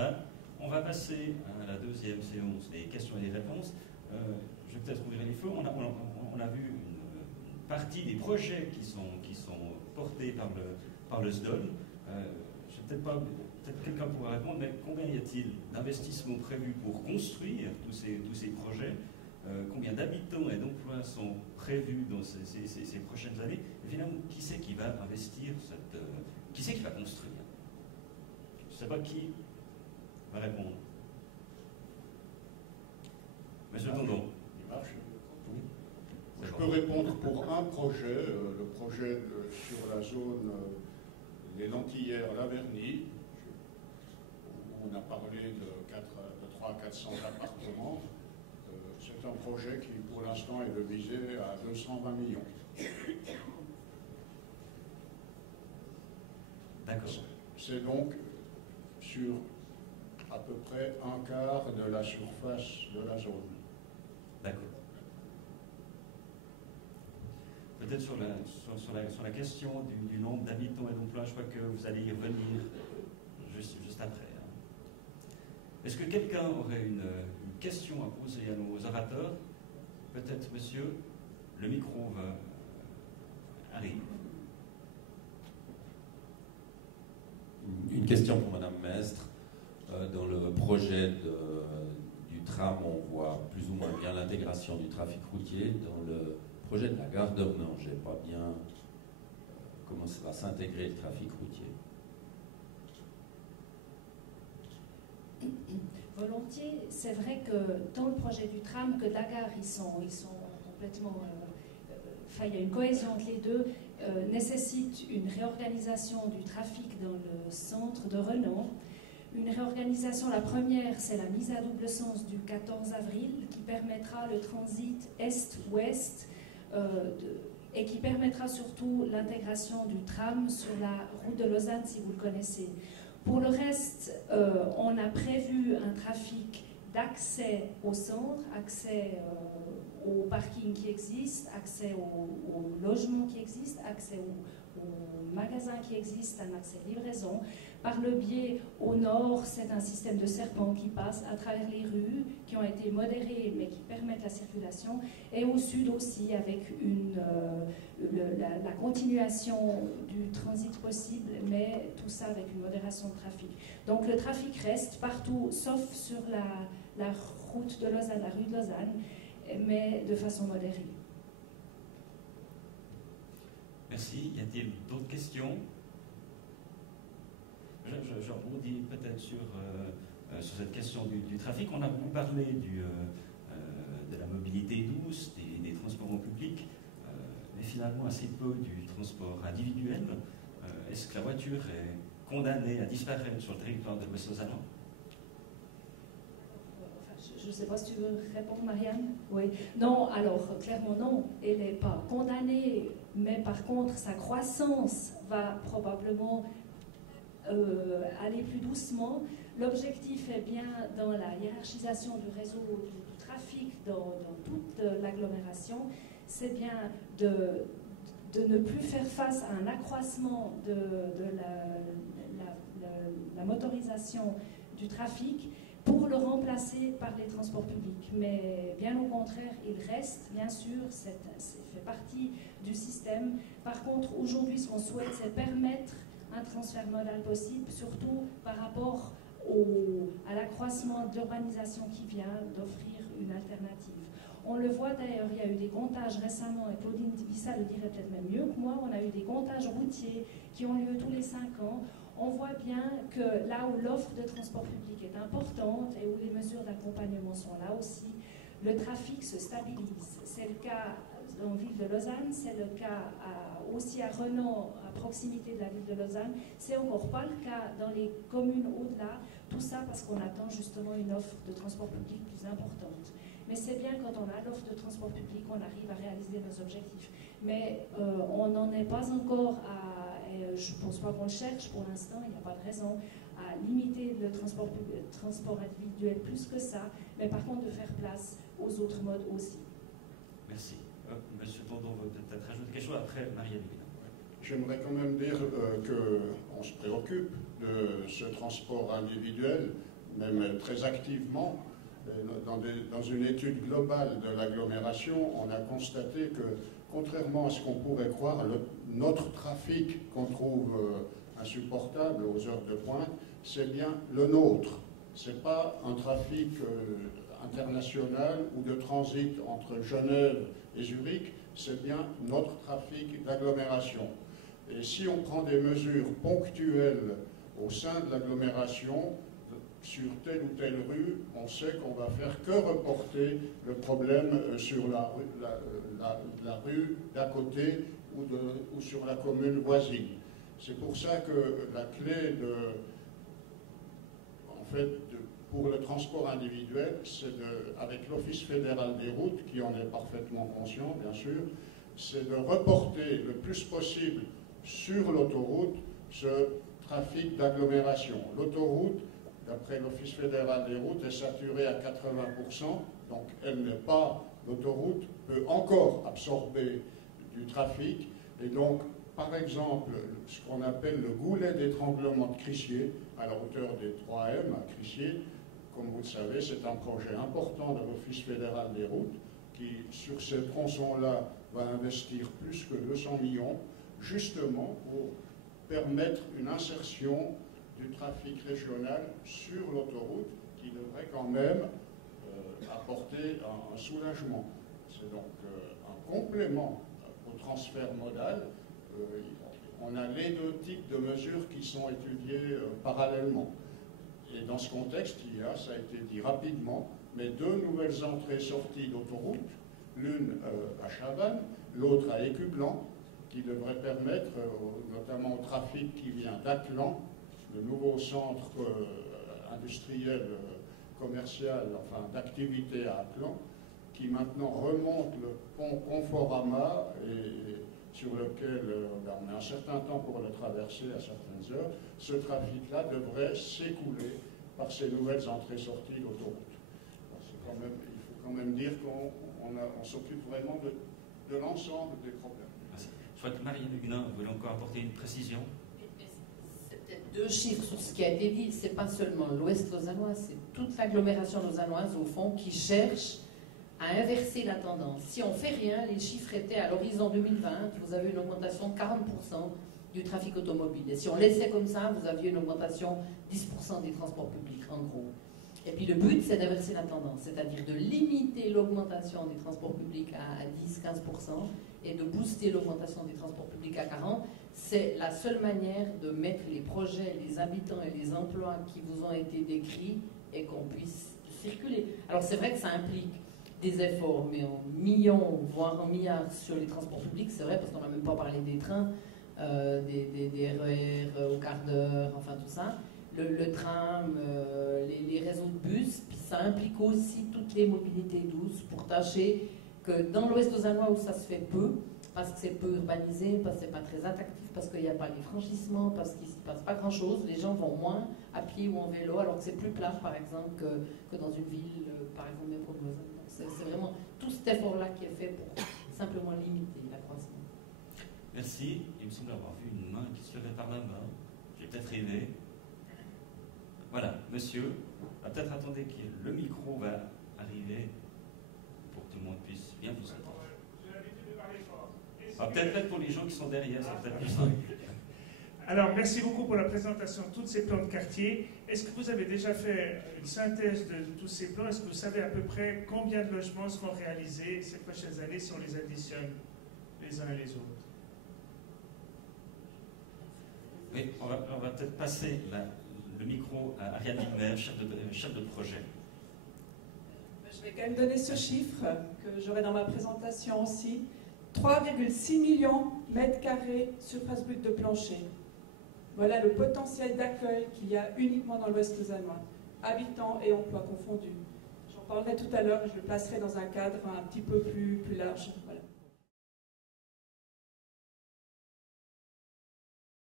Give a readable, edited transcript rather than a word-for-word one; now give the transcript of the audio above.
Sarah. On va passer à la deuxième séance des questions et des réponses. Je vais peut-être ouvrir les feux. On a vu une partie des projets qui sont portés par le SDOL. Peut-être quelqu'un pourra répondre, mais combien y a-t-il d'investissements prévus pour construire tous ces projets? Combien d'habitants et d'emplois sont prévus dans ces prochaines années? Et finalement, qui c'est qui va investir qui c'est qui va construire? Je ne sais pas qui va répondre. Monsieur Tondon. Je peux répondre pour un projet, le projet sur la zone Les Lentillères Laverny. On a parlé de 300 à 400 appartements. C'est un projet qui, pour l'instant, est visé à 220 millions. D'accord. C'est donc sur à peu près un quart de la surface de la zone. D'accord. Peut-être sur la question du nombre d'habitants et d'emplois, je crois que vous allez y revenir juste après. Est-ce que quelqu'un aurait une question à poser à nos orateurs? Peut-être, monsieur, le micro arrive. Une question pour Madame Mestre. Dans le projet du tram, on voit plus ou moins bien l'intégration du trafic routier. Dans le projet de la gare d'Ornans, je n'ai pas bien comment ça va s'intégrer le trafic routier. Volontiers, c'est vrai que dans le projet du tram, que Dagar, ils sont complètement... il y a une cohésion entre les deux, nécessite une réorganisation du trafic dans le centre de Renan. Une réorganisation, la première, c'est la mise à double sens du 14 avril, qui permettra le transit est-ouest et qui permettra surtout l'intégration du tram sur la route de Lausanne, si vous le connaissez. Pour le reste, on a prévu un trafic d'accès au centre, accès au parking qui existe, accès au logement qui existe, accès aux magasins qui existent, un accès livraison. Par le biais au nord, c'est un système de serpents qui passe à travers les rues, qui ont été modérées mais qui permettent la circulation. Et au sud aussi, avec la continuation du transit possible, mais tout ça avec une modération de trafic. Donc le trafic reste partout, sauf sur la route de Lausanne, la rue de Lausanne, mais de façon modérée. Merci. Y a-t-il d'autres questions? Je rebondis peut-être sur cette question du trafic. On a beaucoup parlé de la mobilité douce, des transports en public, mais finalement assez peu du transport individuel. Est-ce que la voiture est condamnée à disparaître sur le territoire de l'Ouest lausannois? Je ne sais pas si tu veux répondre, Marianne. Oui. Non, alors clairement non, elle n'est pas condamnée, mais par contre sa croissance va probablement aller plus doucement. L'objectif est bien dans la hiérarchisation du réseau du trafic dans toute l'agglomération, c'est bien de ne plus faire face à un accroissement de la motorisation du trafic pour le remplacer par les transports publics. Mais bien au contraire, il reste, bien sûr, ça fait partie du système. Par contre, aujourd'hui, ce qu'on souhaite, c'est permettre un transfert modal possible, surtout par rapport à l'accroissement d'urbanisation qui vient d'offrir une alternative. On le voit d'ailleurs, il y a eu des comptages récemment, et Claudine Vissa le dirait peut-être même mieux que moi, on a eu des comptages routiers qui ont lieu tous les 5 ans. On voit bien que là où l'offre de transport public est importante et où les mesures d'accompagnement sont là aussi, le trafic se stabilise. C'est le cas en ville de Lausanne, c'est le cas aussi à Renan, à proximité de la ville de Lausanne. C'est encore pas le cas dans les communes au-delà. Tout ça parce qu'on attend justement une offre de transport public plus importante. Mais c'est bien quand on a l'offre de transport public qu'on arrive à réaliser nos objectifs. Mais on n'en est pas encore je ne pense pas qu'on le cherche pour l'instant, il n'y a pas de raison à limiter le transport individuel plus que ça, mais par contre de faire place aux autres modes aussi. Merci. Monsieur Tondon veut peut-être rajouter quelque chose après Marie-Hélène. j'aimerais quand même dire qu'on se préoccupe de ce transport individuel, même très activement. Dans une étude globale de l'agglomération, on a constaté que, contrairement à ce qu'on pourrait croire, notre trafic qu'on trouve insupportable aux heures de pointe, c'est bien le nôtre. Ce n'est pas un trafic international ou de transit entre Genève et Zurich, c'est bien notre trafic d'agglomération. Et si on prend des mesures ponctuelles au sein de l'agglomération, sur telle ou telle rue, on sait qu'on va faire que reporter le problème sur la rue d'à côté ou sur la commune voisine. C'est pour ça que la clé pour le transport individuel, c'est avec l'Office fédéral des routes, qui en est parfaitement conscient, bien sûr, c'est de reporter le plus possible sur l'autoroute ce trafic d'agglomération. L'autoroute, d'après l'Office fédéral des routes, est saturée à 80%, donc l'autoroute peut encore absorber du trafic, et donc, par exemple, ce qu'on appelle le goulet d'étranglement de Crissier, à la hauteur des 3M à Crissier, comme vous le savez, c'est un projet important de l'Office fédéral des routes, qui, sur ces tronçons-là, va investir plus que 200 millions, justement pour permettre une insertion du trafic régional sur l'autoroute qui devrait quand même apporter un soulagement. C'est donc un complément au transfert modal. On a les deux types de mesures qui sont étudiées parallèlement. Et dans ce contexte, il y a, ça a été dit rapidement, mais deux nouvelles entrées-sorties d'autoroute, l'une à Chavannes, l'autre à Écublanc, qui devraient permettre, notamment au trafic qui vient d'Atlan, le nouveau centre industriel, commercial, enfin d'activité à Atlan, qui maintenant remonte le pont Conforama et sur lequel on a un certain temps pour le traverser à certaines heures. Ce trafic-là devrait s'écouler par ces nouvelles entrées-sorties d'autoroute. Il faut quand même dire qu'on s'occupe vraiment de l'ensemble des problèmes. Merci. Je crois que Marianne Huguenin voulait encore apporter une précision. C'est peut-être deux chiffres sur ce qui a été dit. Ce n'est pas seulement l'Ouest lausannois, c'est toute l'agglomération lausannoise, au fond, qui cherche à inverser la tendance. Si on ne fait rien, les chiffres étaient à l'horizon 2020, vous avez une augmentation de 40% du trafic automobile. Et si on laissait comme ça, vous aviez une augmentation de 10% des transports publics, en gros. Et puis le but, c'est d'inverser la tendance, c'est-à-dire de limiter l'augmentation des transports publics à 10-15% et de booster l'augmentation des transports publics à 40%. C'est la seule manière de mettre les projets, les habitants et les emplois qui vous ont été décrits et qu'on puisse circuler. Alors c'est vrai que ça implique des efforts, mais en millions, voire en milliards sur les transports publics, c'est vrai, parce qu'on n'a même pas parlé des trains, des RER au quart d'heure, enfin tout ça, le tram, les réseaux de bus, puis ça implique aussi toutes les mobilités douces pour tâcher que dans l'Ouest lausannois où ça se fait peu, parce que c'est peu urbanisé, parce que c'est pas très attractif, parce qu'il n'y a pas les franchissements, parce qu'il ne se passe pas grand-chose, les gens vont moins à pied ou en vélo, alors que c'est plus plat, par exemple, que dans une ville, par exemple, métro de Lausanne. C'est vraiment tout cet effort-là qui est fait pour simplement limiter l'accroissement. Merci. Il me semble avoir vu une main qui se levait par là-bas. J'ai peut-être rêvé. Voilà, monsieur. Peut-être attendez que le micro va arriver pour que tout le monde puisse bien vous entendre. J'ai l'habitude de parler fort. Peut-être pour les gens qui sont derrière, c'est peut-être plus simple. Alors, merci beaucoup pour la présentation de tous ces plans de quartier. Est-ce que vous avez déjà fait une synthèse de tous ces plans? Est-ce que vous savez à peu près combien de logements seront réalisés ces prochaines années si on les additionne les uns et les autres? Oui, on va peut-être passer le micro à Ariane Wigmer, chef de projet. Je vais quand même donner ce chiffre que j'aurai dans ma présentation aussi. 3,6 millions de mètres carrés surface brute de plancher. Voilà le potentiel d'accueil qu'il y a uniquement dans l'Ouest lausannois, habitants et emplois confondus. J'en parlerai tout à l'heure et je le placerai dans un cadre un petit peu plus large.